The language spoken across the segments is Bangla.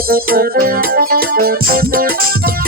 Thank you.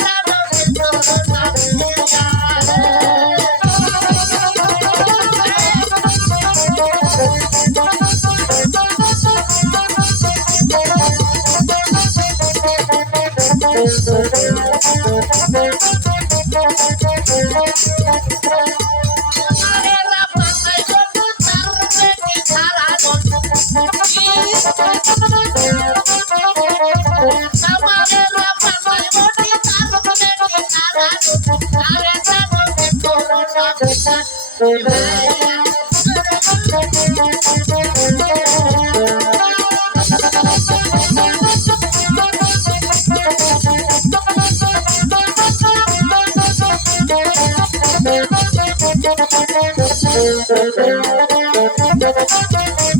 Thank you. হ্যাঁ বলো